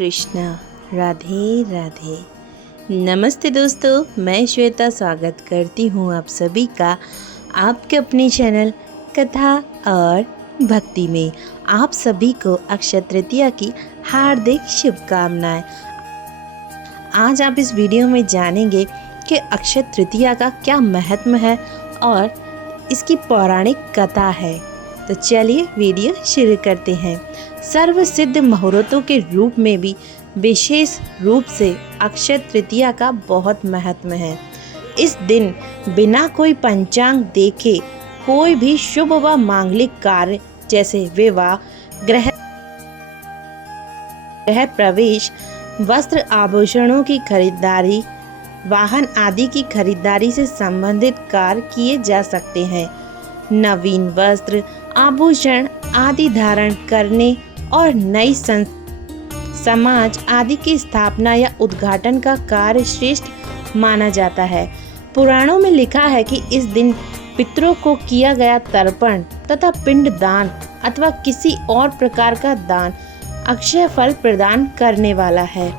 कृष्णा। राधे राधे। नमस्ते दोस्तों, मैं श्वेता स्वागत करती हूँ आप सभी का आपके अपने चैनल कथा और भक्ति में। आप सभी को अक्षय तृतीया की हार्दिक शुभकामनाएं। आज आप इस वीडियो में जानेंगे कि अक्षय तृतीया का क्या महत्व है और इसकी पौराणिक कथा है। तो चलिए वीडियो शुरू करते हैं। सर्वसिद्ध मुहूर्तों के रूप में भी विशेष रूप से अक्षय तृतीया का बहुत महत्व है। इस दिन बिना कोई पंचांग देखे कोई भी शुभ व मांगलिक कार्य जैसे विवाह, गृह प्रवेश, वस्त्र आभूषणों की खरीदारी, वाहन आदि की खरीदारी से संबंधित कार्य किए जा सकते हैं। नवीन वस्त्र, आभूषण आदि धारण करने और नई समाज आदि की स्थापना या उद्घाटन का कार्य श्रेष्ठ माना जाता है। पुराणों में लिखा है कि इस दिन पितरों को किया गया तर्पण तथा पिंड दान अथवा किसी और प्रकार का दान अक्षय फल प्रदान करने वाला है।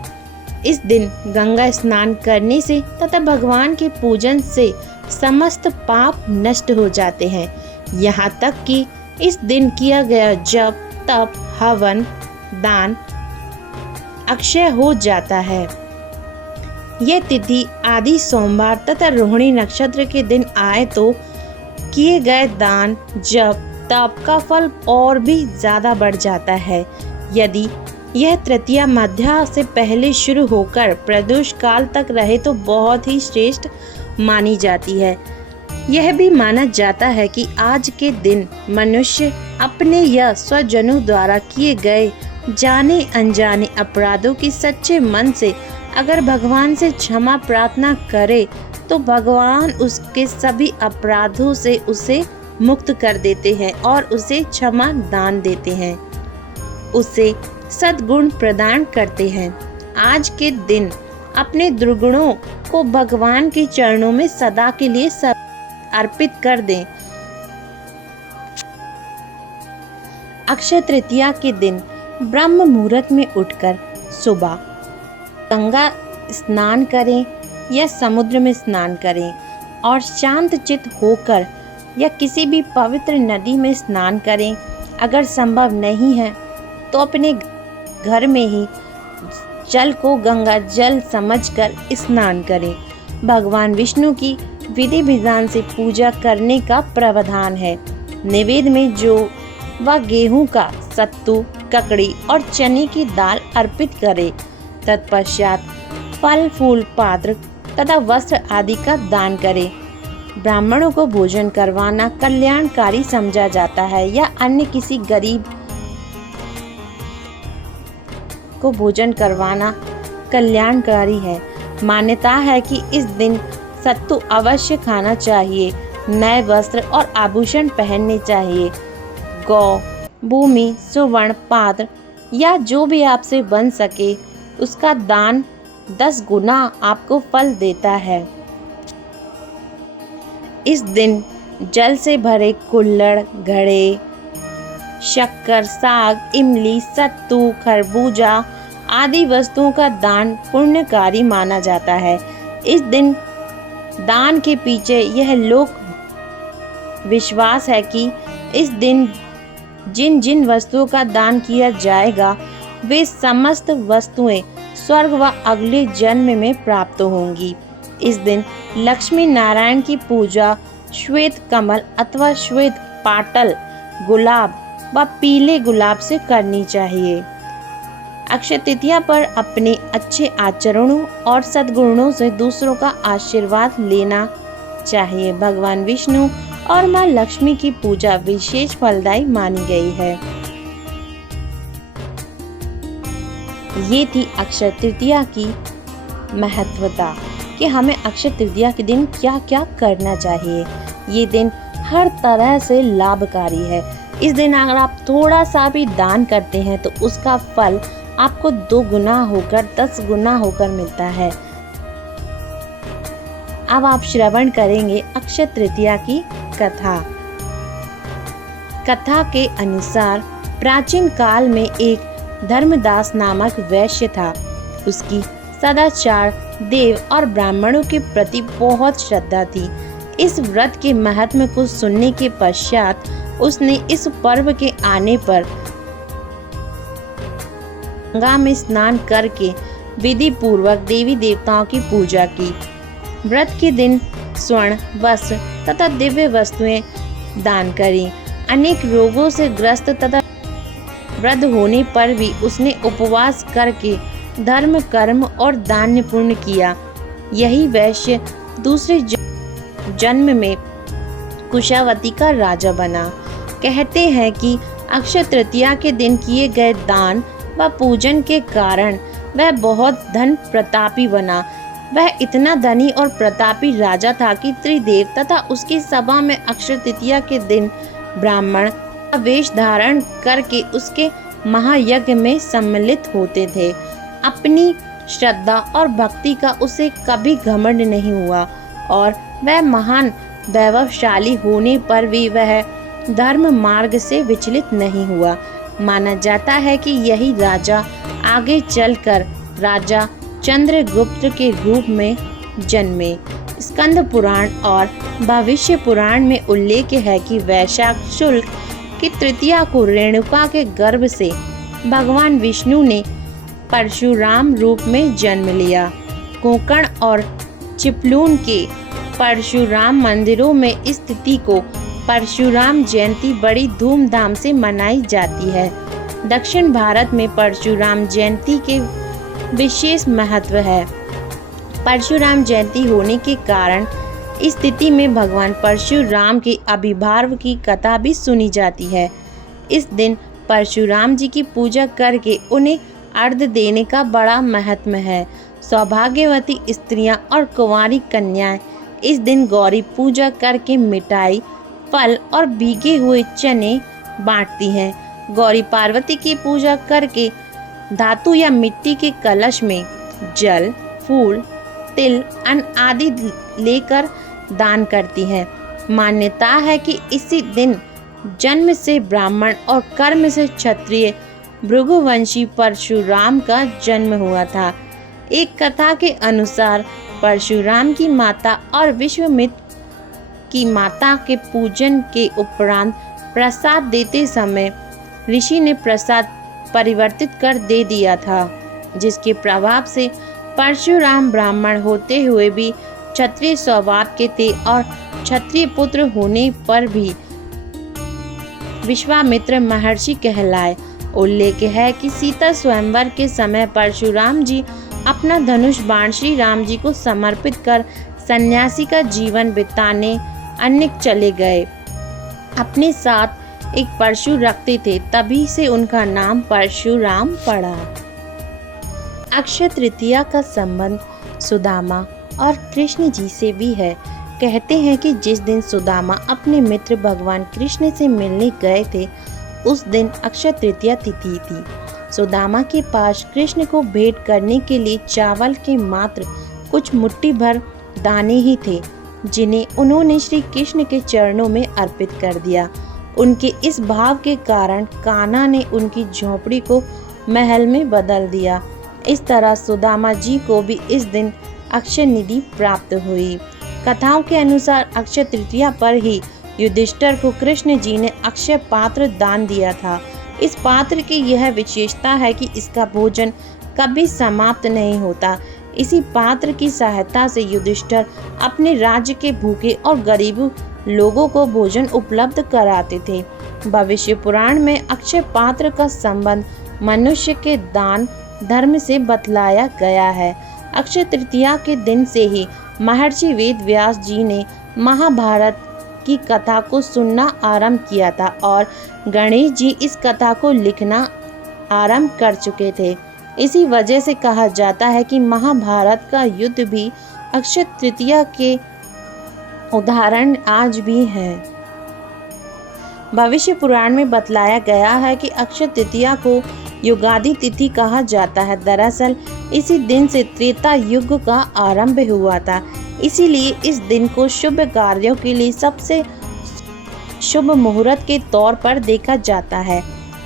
इस दिन गंगा स्नान करने से तथा भगवान के पूजन से समस्त पाप नष्ट हो जाते हैं। यहाँ तक कि इस दिन किया गया जप, तप, हवन, दान अक्षय हो जाता है। यह तिथि आदि सोमवार तथा रोहिणी नक्षत्र के दिन आए तो किए गए दान, जप, तप का फल और भी ज्यादा बढ़ जाता है। यदि यह तृतीया मध्या से पहले शुरू होकर प्रदोष काल तक रहे तो बहुत ही श्रेष्ठ मानी जाती है। यह भी माना जाता है कि आज के दिन मनुष्य अपने या स्वजनों द्वारा किए गए जाने अनजाने अपराधों की सच्चे मन से अगर भगवान से क्षमा प्रार्थना करे तो भगवान उसके सभी अपराधों से उसे मुक्त कर देते हैं और उसे क्षमा दान देते हैं, उसे सद्गुण प्रदान करते हैं। आज के दिन अपने दुर्गुणों को भगवान के चरणों में सदा के लिए अर्पित कर दें। अक्षय तृतीया के दिन ब्रह्म मुहूर्त में उठकर सुबह गंगा स्नान करें या समुद्र में स्नान करें और शांत चित्त होकर या किसी भी पवित्र नदी में स्नान करें। अगर संभव नहीं है तो अपने घर में ही जल को गंगा जल समझकर स्नान करें। भगवान विष्णु की विधि विधान से पूजा करने का प्रावधान है। नैवेद्य में जौ व गेहूं का सत्तू, ककड़ी और चने की दाल अर्पित करें। तत्पश्चात फल, फूल, पात्र तथा वस्त्र आदि का दान करें। ब्राह्मणों को भोजन करवाना कल्याणकारी समझा जाता है या अन्य किसी गरीब को भोजन करवाना कल्याणकारी है। मान्यता है कि इस दिन सत्तू अवश्य खाना चाहिए, नए वस्त्र और आभूषण पहनने चाहिए। गौ, भूमि, सुवर्ण पात्र या जो भी आपसे बन सके उसका दान 10 गुना आपको फल देता है। इस दिन जल से भरे कुल्हड़, घड़े, शक्कर, साग, इमली, सत्तू, खरबूजा आदि वस्तुओं का दान पुण्यकारी माना जाता है। इस दिन दान के पीछे यह लोक विश्वास है कि इस दिन जिन जिन वस्तुओं का दान किया जाएगा वे समस्त वस्तुएं स्वर्ग व अगले जन्म में प्राप्त होंगी। इस दिन लक्ष्मी नारायण की पूजा श्वेत कमल अथवा श्वेत पाटल गुलाब व पीले गुलाब से करनी चाहिए। अक्षय तृतीया पर अपने अच्छे आचरणों और सद्गुणों से दूसरों का आशीर्वाद लेना चाहिए। भगवान विष्णु और मां लक्ष्मी की पूजा विशेष फलदायी मानी गई है। ये थी अक्षय तृतीया की महत्वता कि हमें अक्षय तृतीया के दिन क्या क्या करना चाहिए। ये दिन हर तरह से लाभकारी है। इस दिन अगर आप थोड़ा सा भी दान करते हैं तो उसका फल आपको 2 गुना होकर 10 गुना होकर मिलता है। अब आप श्रवण करेंगे अक्षय तृतीया की कथा। कथा के अनुसार प्राचीन काल में एक धर्मदास नामक वैश्य था। उसकी सदाचार, देव और ब्राह्मणों के प्रति बहुत श्रद्धा थी। इस व्रत के महत्व को सुनने के पश्चात उसने इस पर्व के आने पर गंगा में स्नान करके विधि पूर्वक देवी देवताओं की पूजा की। व्रत के दिन स्वर्ण वस्त्र तथा दिव्य वस्तुएं दान करी। अनेक रोगों से ग्रस्त तथा वृद्ध होने पर भी उसने उपवास करके धर्म, कर्म और दान पुण्य किया। यही वैश्य दूसरे जन्म में कुशावती का राजा बना। कहते हैं कि अक्षय तृतीया के दिन किए गए दान व पूजन के कारण वह बहुत धन प्रतापी बना। वह इतना धनी और प्रतापी राजा था कि त्रिदेव तथा उसकी सभा में अक्षय तृतीया के दिन ब्राह्मण वेश धारण करके उसके महायज्ञ में सम्मिलित होते थे। अपनी श्रद्धा और भक्ति का उसे कभी घमंड नहीं हुआ और वह महान वैभवशाली होने पर भी वह धर्म मार्ग से विचलित नहीं हुआ। माना जाता है कि यही राजा आगे चलकर राजा चंद्रगुप्त के रूप में जन्मे। स्कंद पुराण और भविष्य पुराण में उल्लेख है कि वैशाख शुक्ल की तृतीया को रेणुका के गर्भ से भगवान विष्णु ने परशुराम रूप में जन्म लिया। कोंकण और चिपलून के परशुराम मंदिरों में इस तिथि को परशुराम जयंती बड़ी धूमधाम से मनाई जाती है। दक्षिण भारत में परशुराम जयंती के विशेष महत्व है। परशुराम जयंती होने के कारण इस तिथि में भगवान परशुराम के आविर्भाव की कथा भी सुनी जाती है। इस दिन परशुराम जी की पूजा करके उन्हें अर्घ्य देने का बड़ा महत्व है। सौभाग्यवती स्त्रियां और कुंवारी कन्याएं इस दिन गौरी पूजा करके मिठाई, फल और भीगे हुए चने बांटती हैं। गौरी पार्वती की पूजा करके धातु या मिट्टी के कलश में जल, फूल, तिल, अन्न आदि लेकर दान करती हैं। मान्यता है कि इसी दिन जन्म से ब्राह्मण और कर्म से क्षत्रिय भृगुवंशी परशुराम का जन्म हुआ था। एक कथा के अनुसार परशुराम की माता और विश्वामित्र की माता के पूजन के उपरांत प्रसाद देते समय ऋषि ने प्रसाद परिवर्तित कर दे दिया था, जिसके प्रभाव से परशुराम ब्राह्मण होते हुए भी क्षत्रिय स्वभाव के थे और क्षत्रिय पुत्र होने पर भी विश्वामित्र महर्षि कहलाए। उल्लेख है कि सीता स्वयंवर के समय परशुराम जी अपना धनुष बाण श्री राम जी को समर्पित कर सन्यासी का जीवन बिताने अन्य चले गए। अपने साथ एक परशु रखते थे, तभी से उनका नाम परशुराम पड़ा। अक्षय तृतीया का संबंध सुदामा और कृष्ण जी से भी है। कहते हैं कि जिस दिन सुदामा अपने मित्र भगवान कृष्ण से मिलने गए थे, उस दिन अक्षय तृतीया तिथि थी। सुदामा के पास कृष्ण को भेंट करने के लिए चावल के मात्र कुछ मुट्ठी भर दाने ही थे, जिन्हें उन्होंने श्री कृष्ण के चरणों में अर्पित कर दिया। उनके इस भाव के कारण कान्हा ने उनकी झोपड़ी को महल में बदल दिया। इस तरह सुदामा जी को भी इस दिन अक्षय निधि प्राप्त हुई। कथाओं के अनुसार अक्षय तृतीया पर ही युधिष्ठिर को कृष्ण जी ने अक्षय पात्र दान दिया था। इस पात्र की यह विशेषता है कि इसका भोजन कभी समाप्त नहीं होता। इसी पात्र की सहायता से युधिष्ठिर अपने राज्य के भूखे और गरीब लोगों को भोजन उपलब्ध कराते थे। भविष्य पुराण में अक्षय पात्र का संबंध मनुष्य के दान धर्म से बतलाया गया है। अक्षय तृतीया के दिन से ही महर्षि वेद व्यास जी ने महाभारत की कथा को सुनना आरंभ किया था और गणेश जी इस कथा को लिखना आरंभ कर चुके थे। इसी वजह से कहा जाता है कि महाभारत का युद्ध भी अक्षय तृतीया के उदाहरण आज भी है। भविष्य पुराण में बतलाया गया है कि अक्षय तृतीया को युगादि तिथि कहा जाता है। दरअसल इसी दिन से त्रेता युग का आरंभ हुआ था, इसीलिए इस दिन को शुभ कार्यों के लिए सबसे शुभ मुहूर्त के तौर पर देखा जाता है।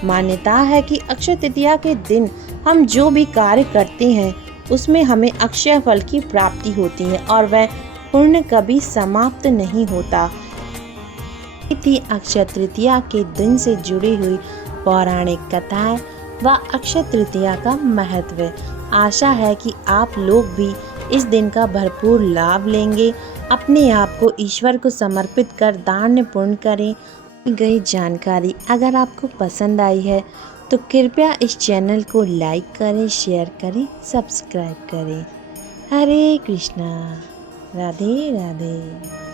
मान्यता है कि अक्षय तृतीया के दिन हम जो भी कार्य करते हैं उसमें हमें अक्षय फल की प्राप्ति होती है और वह पुण्य कभी समाप्त नहीं होता। थी अक्षय तृतीया के दिन से जुड़ी हुई पौराणिक कथाएं व अक्षय तृतीया का महत्व। आशा है कि आप लोग भी इस दिन का भरपूर लाभ लेंगे। अपने आप को ईश्वर को समर्पित कर दान पुण्य करें। गई जानकारी अगर आपको पसंद आई है तो कृपया इस चैनल को लाइक करें, शेयर करें, सब्सक्राइब करें। हरे कृष्णा, राधे राधे।